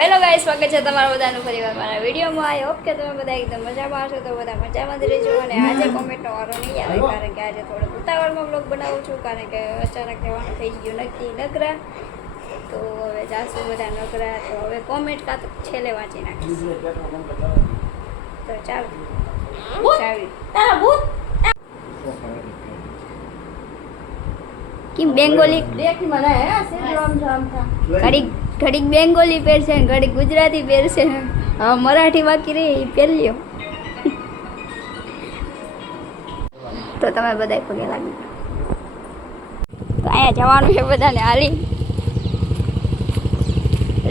Hello guys, સ્વાગત છે તમારા બધાનું ફરીવાર મારા વિડીયોમાં. આઈ હોપ કે તમે બધા એકદમ મજામાં હશો. તો બધા મજામાં જ રહેજો. અને આજે કોમેન્ટનો વારો નહીં આવે, કારણ કે આજે થોડોક ઉતાવળમાં બ્લોગ બનાવું છું, કારણ કે અચાનક જવાનું થઈ ગયું નક્કી નગરા. તો હવે જાશું બધા નગરા. તો હવે કોમેન્ટ કાં તો છેલ્લે વાંચી નાખીશ. તો ચાલો કેમ બેંગોલી ઘડીક બેંગોલી પહેરશે ને ઘડીક ગુજરાતી પહેરશે ને હવે મરાઠી બાકી રહી પહેર્યો. તો તમે બધા પગે લાગી. તો અહીંયા જવાનું છે બધાને હાલી.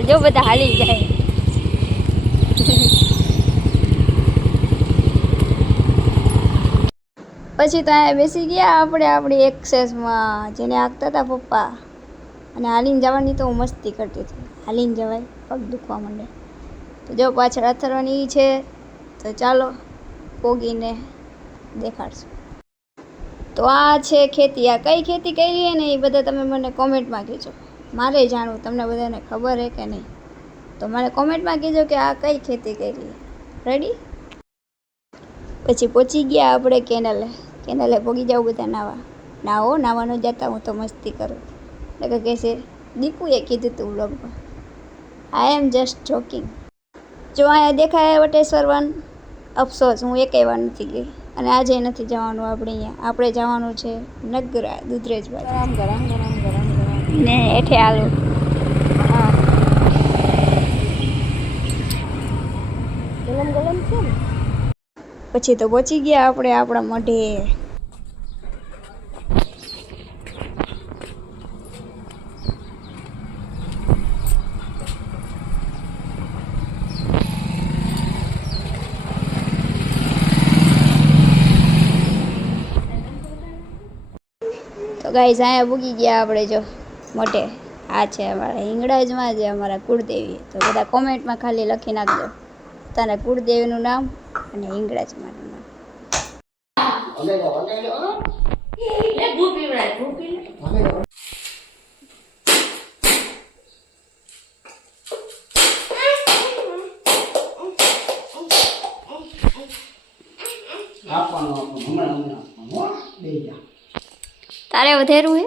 જો બધા હાલી જાય. પછી તો અહીંયા બેસી ગયા આપણે આપણી એક્સેસમાં, જેને આંકતા હતા પપ્પા. અને હાલીને જવાની તો હું મસ્તી કરતી હતી. હાલીને જવાય, પગ દુખવા માંડે. તો જો પાછળ અથડવાની છે. તો ચાલો પોગીને દેખાડશું. તો આ છે ખેતી. આ કઈ ખેતી કરી ને એ બધા તમે મને કોમેન્ટમાં કહેજો. મારે જાણવું તમને બધાને ખબર છે કે નહીં. તો મને કોમેન્ટમાં કહેજો કે આ કઈ ખેતી કરી. રેડી? પછી પહોંચી ગયા આપણે કેનલે પોગી જાવ બધા નાવા ન જતા. હું તો મસ્તી કરું. એટલે કહે છે દીકુએ કીધું તું બ્લોગમાં. આઈ એમ જસ્ટ જોકિંગ. જો અહીંયા દેખાય વટેશ્વર વન. અફસોસ હું એકેય વાર નથી ગઈ. અને આજે નથી જવાનું આપણે અહીંયા. આપણે જવાનું છે નગરા, દુધરેજ બાજુ. ગરમ ને હેઠે આલુ. હા ગલમ છે ને. પછી તો પહોંચી ગયા આપણે આપણા મઢે. તો ગાઈસ અહીંયા પૂગી ગયા આપણે. જો મોટે આ છે અમારા હિંગળાજમાં જે અમારા કુળદેવી. તો બધા કોમેન્ટમાં ખાલી લખી નાખજો તને કુળદેવીનું નામ અને હિંગળાજમાંનું નામ. તારે વધેરું હે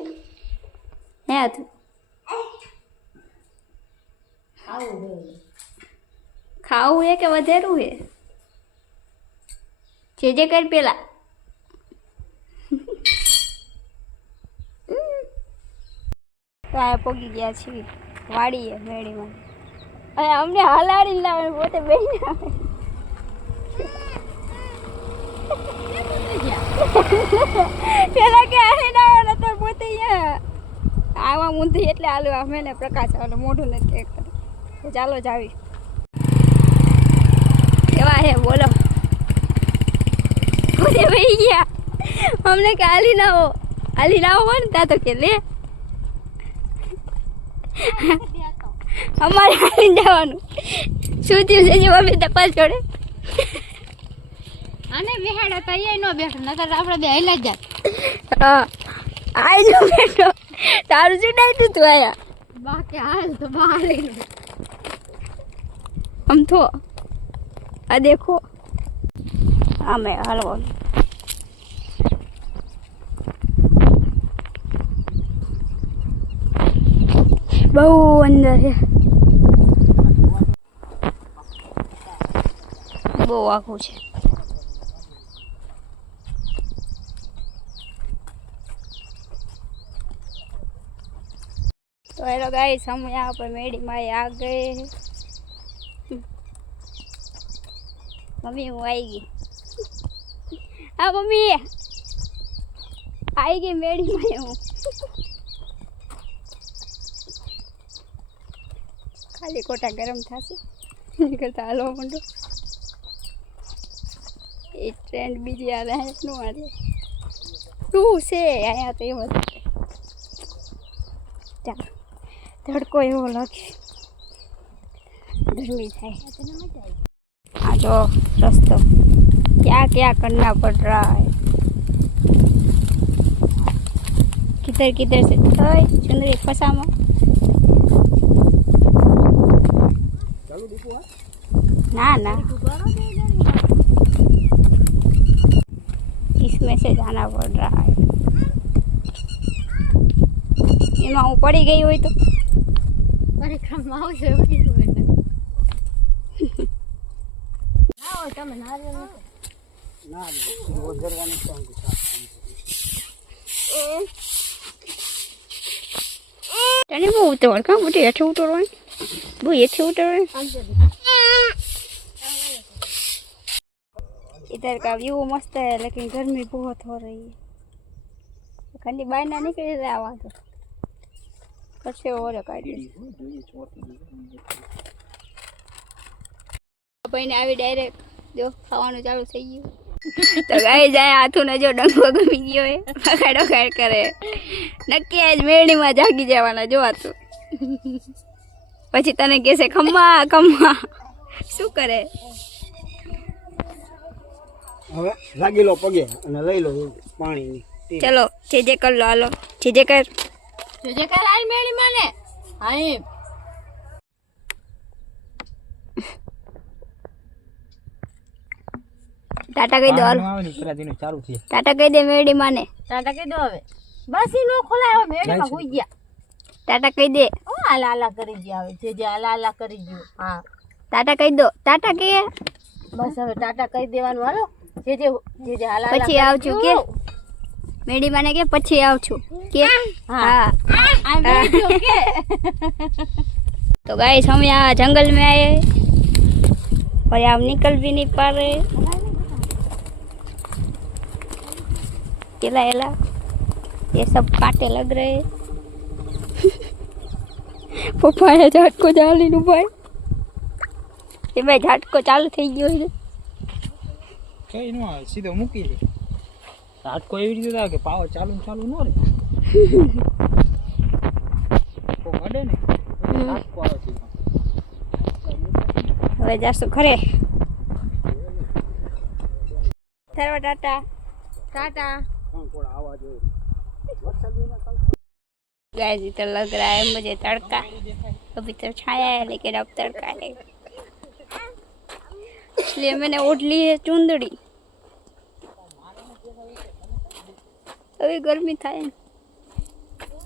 હતું ખાવું હે કે વધેરું હે? જે કર પેલા. તો આ પોગી ગયા છીએ વાડીએ મેળીમાં. અને અમને હલાડી લાવે પોતે બેસી આવે. પેલા કે હાલી ના તો પોતે આવા ઊંધી એટલે આલુ અમે ને પ્રકાશ આવે મોઢું નથી. ચાલો જાવી. કેવા હે બોલો? પોતે વહી ગયા. અમને કે હાલી ના હો ને તા તો કે લે અમારે હાલી જવાનું. શું થયું છે? મમ્મી તપાસ જોડે આને બેહાડા તો અહીંયા ન બેઠો, નકર આપણે બે હેલા જ જાત. હા આઈ જો બેઠો. તારું શું ડાયટું તું આયા? બાકી હાલ તો બહાર આમ થો આ દેખો આમે હાલવાનું. બહુ અંદર છે, બહુ આખું છે. तो हेलो गाइस, हम यहाँ पर मेड़ी माई आ गए. मम्मी वो आएगी. हाँ मम्मी आएगी मेड़ी माई. हूँ खाली कोटा गरम था से करता हलो मंडो. ये ट्रेंड बीजी आ रहा है नो आ टू से आया तो ये मत ચાલો. તડકો એવો લાગે, ગરમી થાય. આ જો રસ્તો क्या क्या करना पड़ रहा है. किधर किधर से चुनरी फसामा ना ना, इसमें से जाना पड़ रहा है. એમાં હું પડી ગઈ હોય તો પરિક્રમા આવશે વળી હોય ને. ના હોય તમે નારિયેળ નથી. ના વધારવાનું કામ તને બહુ ઉતરવાનું કામ મોટી હેઠે ઉતરવાનું બહુ હેઠે उतरવાનું. इधर का व्यू मस्त है लेकिन गर्मी बहुत हो रही है. खाली बाहर ना निकले आवा तो कच्चे और काटी ભાઈને આવી ડાયરેક્ટ જો ખાવાનું ચાલુ થઈ ગયું. તો ગાઈ જાય હાથું ને જો ડંગો ગમી ગયો એ પકડો કાઢ કરે. નક્કી આજ મેળીમાં જાગી જવાના જો હાથું. પછી તને કહેશે ખમ્મા ખમ્મા શું કરે. હવે લાગી લો પગે અને લઈ લો પાણીની. ચલો જે કર લો હાલો જે કર જોજે કર આલ મેળી માને. હા એમ ટાટા કહી દો હાલો. ચાલુ છે. ટાટા કહી દે મેળી માને. ટાટા કહી દો હવે. બસ ઈ નો ખોલાય હવે મેળીમાં હોઈ ગયા. ટાટા કહી દે. ઓ આલા આલા કરી ગયા હવે જે આલા આલા કરી ગયું. હા ટાટા કહી દો. ટાટા કે બસ હવે ટાટા કહી દેવાનું હાલો. જે આલા આલા પછી આવજો કે મેડી માને કે પછી આવશું કે हाँ આ મેળી કે. तो गाइस हम यहाँ जंगल में आए और यहाँ हम निकल भी नहीं पा रहे. केला एला ये सब कांटे लग रहे. पप्पा झटको चाली नु भाई ये भाई झटको चालू થઈ ગયો છે. કઈ નો આવે સીધો મૂકી દે. હાટકો એવી રીતે થાય કે પાવર ચાલુ ન રે. તો ગડે ને હાટકો આવે છે. હવે જાશું ઘરે. તારો ટાટા ટાટા. થોડા આવાજ હોય. गाइस इधर लग रहा है मुझे तड़का. अभी तो छाया है लेकिन अब तड़का है इसलिए मैंने ओढ़ ली है चुंदड़ी. अभी गर्मी થાય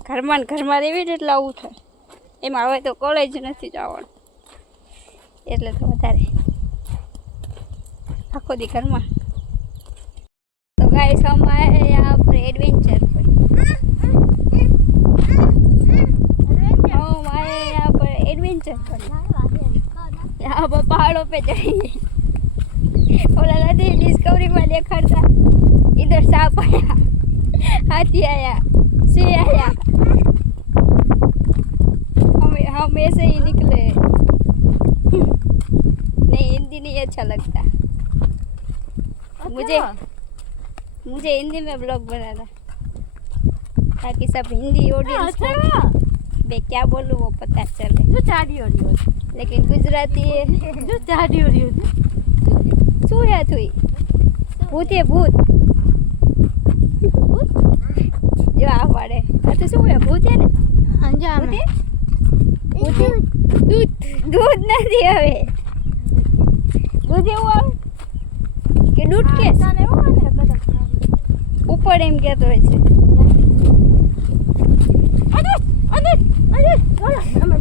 ઘરમાં રહેવી ને એટલે આવું થાય. એમાં હવે તો કોલેજ નથી જવાનું એટલે તો વધારે આખો દી ઘરમાં. તો गाइस हम आए हैं यहाँ पर एडवेंचर पर. हम आए हैं यहाँ पर एडवेंचर पर. यहाँ पर पहाड़ों पे जाएंगे. ओला नदी डिस्कवरी में देखा था इधर सांप आया हाथी आया सिंह आया. हम ऐसे ही निकले. नहीं हिंदी नहीं अच्छा लगता मुझे हिंदी में ब्लॉग बनाना ताकि सब हिंदी ऑडियंस को मैं क्या बोलूँ वो पता चले. જો ચાડી ઓડી लेकिन गुजराती है. જો ચાડી ઓડી શું હે તુઈ ભૂત હે ભૂત જો આ પાડે આ તો શું હે ભૂત હે ને અંજામ ભૂત હે? દૂધ નથી હવે દૂધ એવું આવે કે દૂધ કે તાને એવું મને કદાચ ઉપર એમ કહેતો હોય છે.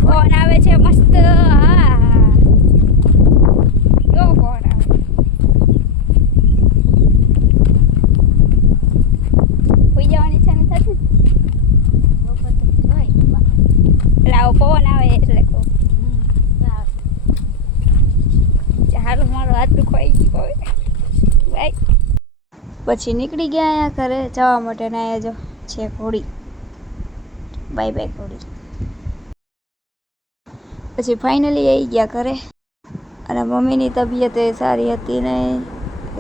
કોણ આવે છે મસ્ત. હા જો કોણ આવે. હોઈ જવાની ઈચ્છા નથી થતી એટલે આવો પવન આવે એટલે કહું હારું મારો હાથ દુખવાઈ ગયો હવે બાય. પછી નીકળી ગયા અહીંયા ઘરે જવા માટે ને અહીંયા જો છે ઘોડી. બાય બાય ઘોડી. પછી ફાઇનલી આવી ગયા ઘરે અને મમ્મીની તબિયત એ સારી હતી નહીં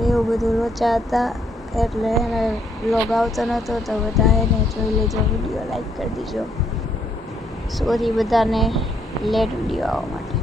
એવું બધું લોચા હતા એટલે એને વ્લોગ આવતો નહોતો તો બધા એને જોઈ લેજો. વિડીયો લાઈક કરી દીજો. સોરી બધાને લેટ વિડીયો આવવા માટે.